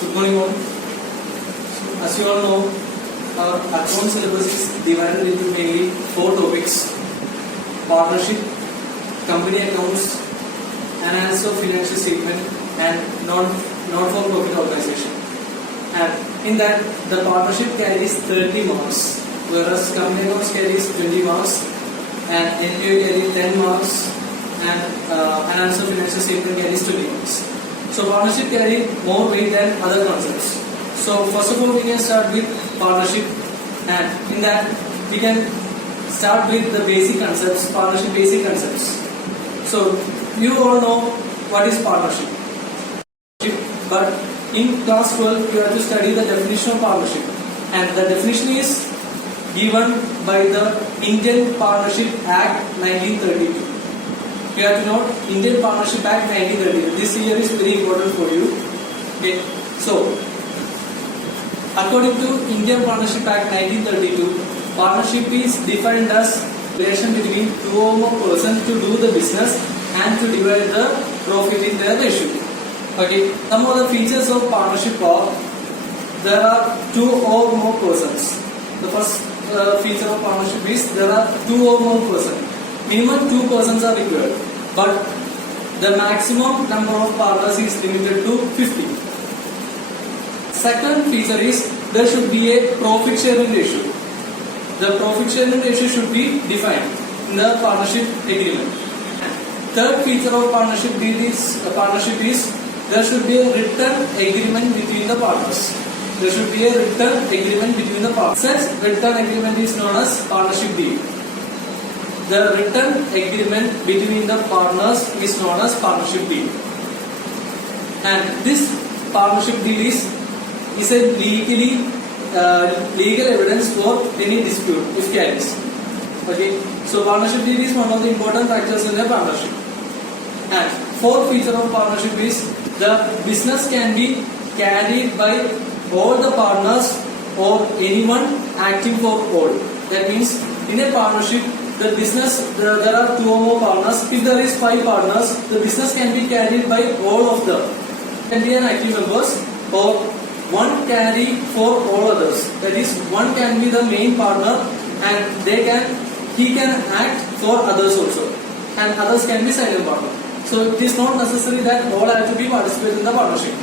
Good morning all. As you all know, our account syllabus is divided into mainly 4 topics: partnership, company accounts, analysis of financial statement, and non-for-profit organization. And in that, the partnership carries 30 marks, whereas company accounts carries 20 marks, and NPO carries 10 marks, and analysis of financial statement carries 20 marks. So partnership carries more weight than other concepts. So first of all, we can start with partnership, and in that we can start with the basic concepts, partnership basic concepts. So you all know what is partnership, but in class 12 you have to study the definition of partnership, and the definition is given by the Indian Partnership Act 1932. You have to note Indian Partnership Act 1932. This year is very important for you. Okay, so according to Indian Partnership Act 1932, partnership is defined as relation between two or more persons to do the business and to divide the profit in their ratio. Okay, some of the features of partnership are there are two or more persons. The first feature of partnership is there are two or more persons. Minimum 2 persons are required, but the maximum number of partners is limited to 50. Second feature is there should be a profit sharing ratio. The profit sharing ratio should be defined in the partnership agreement. Third feature of partnership is there should be a written agreement between the partners. There should be a written agreement between the partners. Such written agreement is known as partnership deed. The written agreement between the partners is known as partnership deed. And this partnership deed is a legal evidence for any dispute if carries. Okay, so partnership deed is one of the important factors in the partnership. And fourth feature of partnership is the business can be carried by all the partners or anyone acting for all. That means in a partnership, the business there are two or more partners. If there is 5 partners, the business can be carried by all of them. Can be an active members or one carry for all others. That is, one can be the main partner and he can act for others also, and others can be silent partner. So it is not necessary that all have to be participate in the partnership.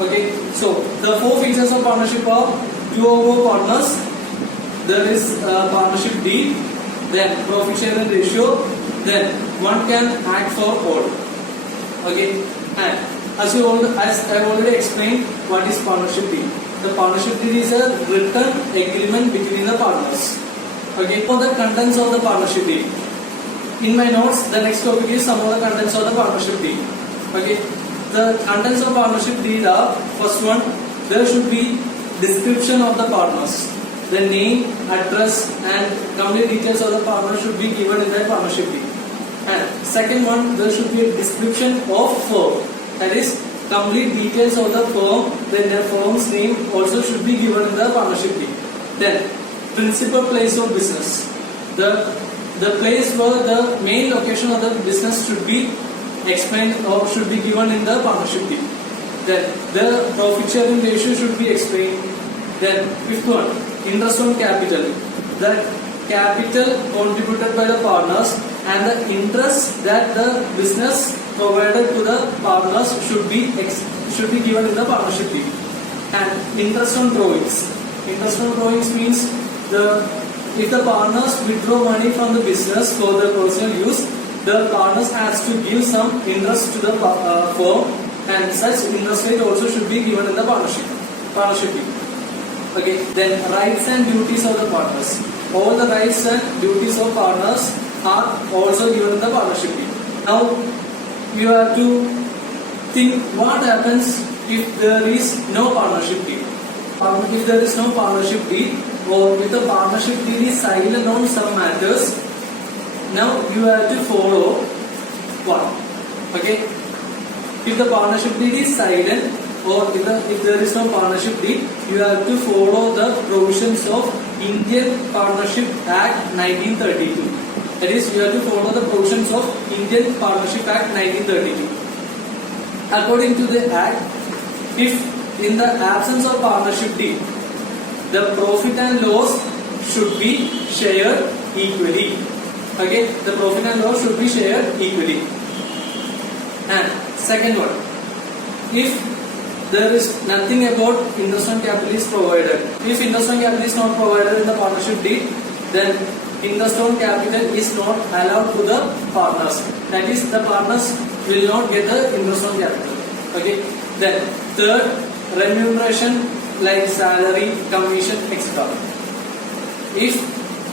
Okay, so the 4 features of partnership are 2 or more partners, there is partnership deed, then profit sharing ratio, then one can act for all. Okay, and as I have already explained what is partnership deed. The partnership deed is a written agreement between the partners. Okay, for the contents of the partnership deed. In my notes, the next topic is some of the contents of the partnership deed. Okay, the contents of partnership deed are: first one, there should be description of the partners. The name, address, and complete details of the partner should be given in the partnership deed. And second one, there should be a description of firm. That is, complete details of the firm. Then the firm's name also should be given in the partnership deed. Then, principal place of business. The place where the main location of the business should be explained or should be given in the partnership deed. Then the profit sharing ratio should be explained. Then fifth one, interest on capital. The capital contributed by the partners and the interest that the business provided to the partners should be given in the partnership deed. And interest on drawings. Interest on drawings means if the partners withdraw money from the business for their personal use, the partners has to give some interest to the firm, and such interest rate also should be given in the partnership deed. Okay, then rights and duties of the partners. All the rights and duties of partners are also given in the partnership deed. Now you have to think what happens if there is no partnership deed. If there is no partnership deed, or if the partnership deed is silent on some matters, now you have to follow what? Okay, if the partnership deed is silent, or if there is no partnership deed, you have to follow the provisions of Indian Partnership Act 1932. That is, you have to follow the provisions of Indian Partnership Act 1932. According to the Act, if in the absence of partnership deed, the profit and loss should be shared equally. Okay, the profit and loss should be shared equally. And second one, if there is nothing about interest on capital is provided. If interest on capital is not provided in the partnership deed, then interest on capital is not allowed to the partners. That is, the partners will not get the interest on capital. Okay. Then third, remuneration like salary, commission, etc. If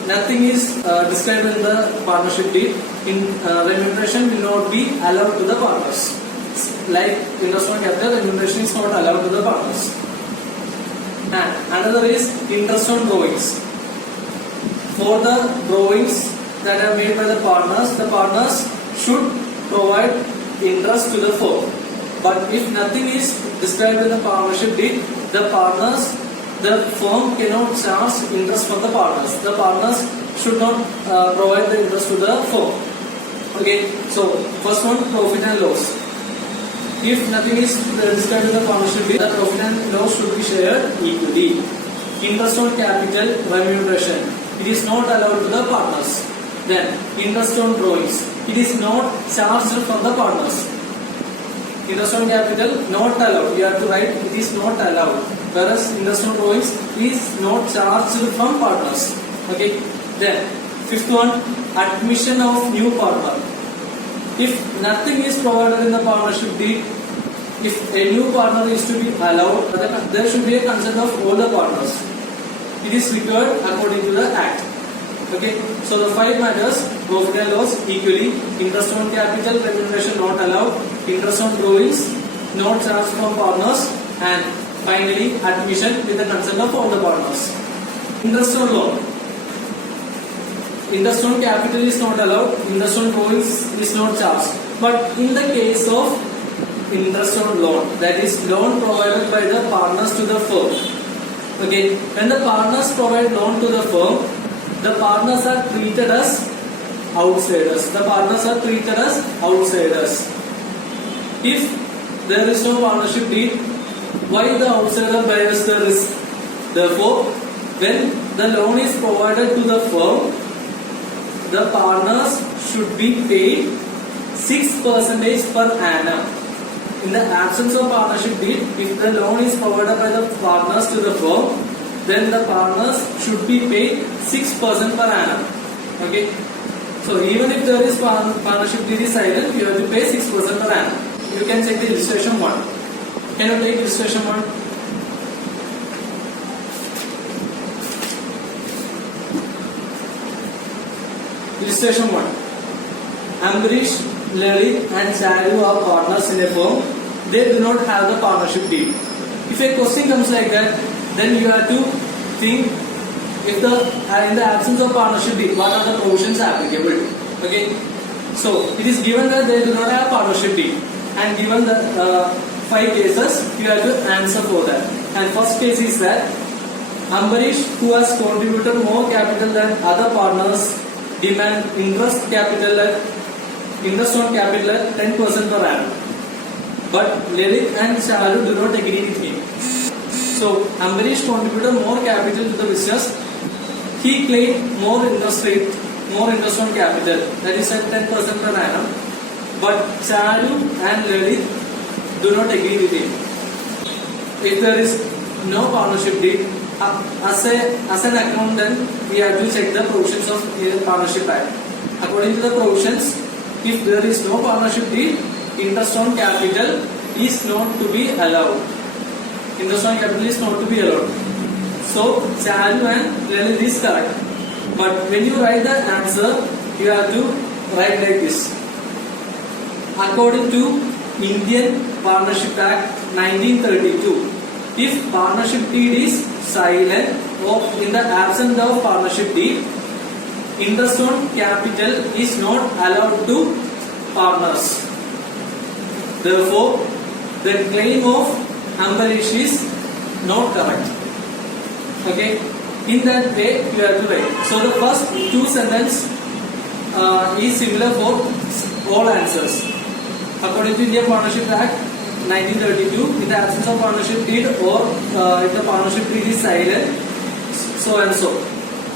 nothing is described in the partnership deed, remuneration will not be allowed to the partners. Like interest on capital, remuneration is not allowed to the partners. And another is interest on drawings. For the drawings that are made by the partners should provide interest to the firm. But if nothing is described in the partnership deed, the firm cannot charge interest for the partners. The partners should not provide the interest to the firm. Okay, so first one, profit and loss. If nothing is described in the partnership deed, the profit and loss should be shared equally. Interest on capital, remuneration, it is not allowed to the partners. Then interest on drawings, it is not charged from the partners. Interest on capital, not allowed. You have to write it is not allowed. Whereas interest on drawings is not charged from partners. Okay. Then fifth one, admission of new partner. If nothing is provided in the partnership deed, if a new partner is to be allowed, there should be a consent of all the partners. It is required according to the Act. Okay, so the 5 matters: profit and loss equally, interest on capital, remuneration not allowed, interest on drawings not charged from partners, and finally admission with the consent of all the partners. Interest on loan. Interest on capital is not allowed, interest on drawings is not charged. But in the case of interest on loan, that is loan provided by the partners to the firm. Okay, when the partners provide loan to the firm, the partners are treated as outsiders. The partners are treated as outsiders. If there is no partnership deed, why the outsider bears the risk? Therefore, when the loan is provided to the firm, the partners should be paid 6% per annum. In the absence of partnership deed, if the loan is provided by the partners to the firm, then the partners should be paid 6% per annum. Okay. So even if there is partnership deed is silent, you have to pay 6% per annum. You can check the illustration 1. Can you take illustration 1? Illustration 1. Ambarish, Lalit and Charu are partners in a firm. They do not have the partnership deed. If a question comes like that, then you have to think, if in the absence of partnership deed, what are the provisions applicable? Okay. So it is given that they do not have partnership deed, and given the 5 cases, you have to answer for that. And first case is that Ambarish, who has contributed more capital than other partners, demand interest on capital at 10% per annum. But Lalit and Charu do not agree with him. So Ambarish contributed more capital to the business. He claimed more interest on capital, that is at 10% per annum. But Charu and Lalit do not agree with him. If there is no partnership deed, as an accountant, we have to check the provisions of the Partnership Act. According to the provisions, if there is no partnership deed, interest on capital is not to be allowed. Interest on capital is not to be allowed. So Charu and Lalit is correct. But when you write the answer, you have to write like this. According to Indian Partnership Act 1932, if partnership deed is silent or in the absence of partnership deed, interest on capital is not allowed to partners. Therefore, the claim of Ambarish is not correct. Okay, in that way you have to write. So the first 2 sentences is similar for all answers. According to Indian Partnership Act, 1932, in the absence of partnership deed or if the partnership deed is silent, so and so.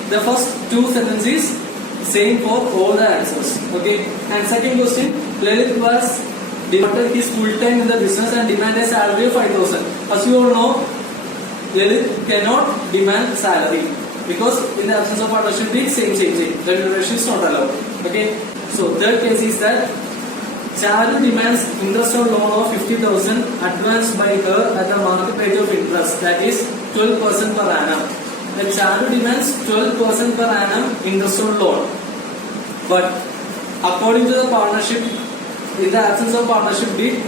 The first two sentences same for all the answers. Okay. And second question, Lalit was devoted his full time in the business and demanded a salary of 5,000. As you all know, Lalit cannot demand salary because in the absence of partnership deed, same. The remuneration is not allowed. Okay. So third case is that Charu demands interest on loan of 50,000 advanced by her at the market rate of interest, that is 12% per annum. The Charu demands 12% per annum interest on loan. But according to the partnership, in the absence of partnership deed,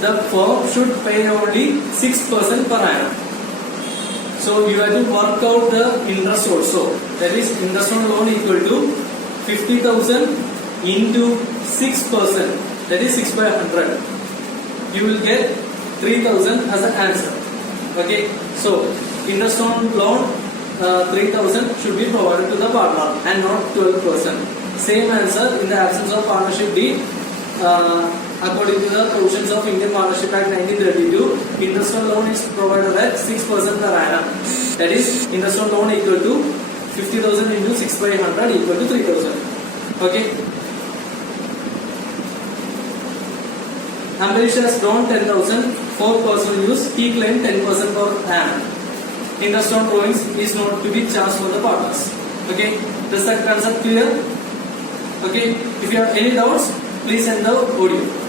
the firm should pay only 6% per annum. So you have to work out the interest also. That is interest on loan equal to 50,000 into 6%, that is 6 by 100. You will get 3,000 as an answer. Okay, so interest on loan 3,000 should be provided to the partner and not 12%. Same answer in the absence of partnership deed. According to the provisions of Indian Partnership Act 1932, interest on loan is provided at 6% per annum. That is interest on loan equal to 50,000 into 6 by 100 equal to 3,000. Okay. Ambarish has drawn 10,000 for personal use. He claimed 10% per annum. Interest on drawings is not to be charged for the partners. Okay, does that concept clear? Okay, if you have any doubts, please send the audio.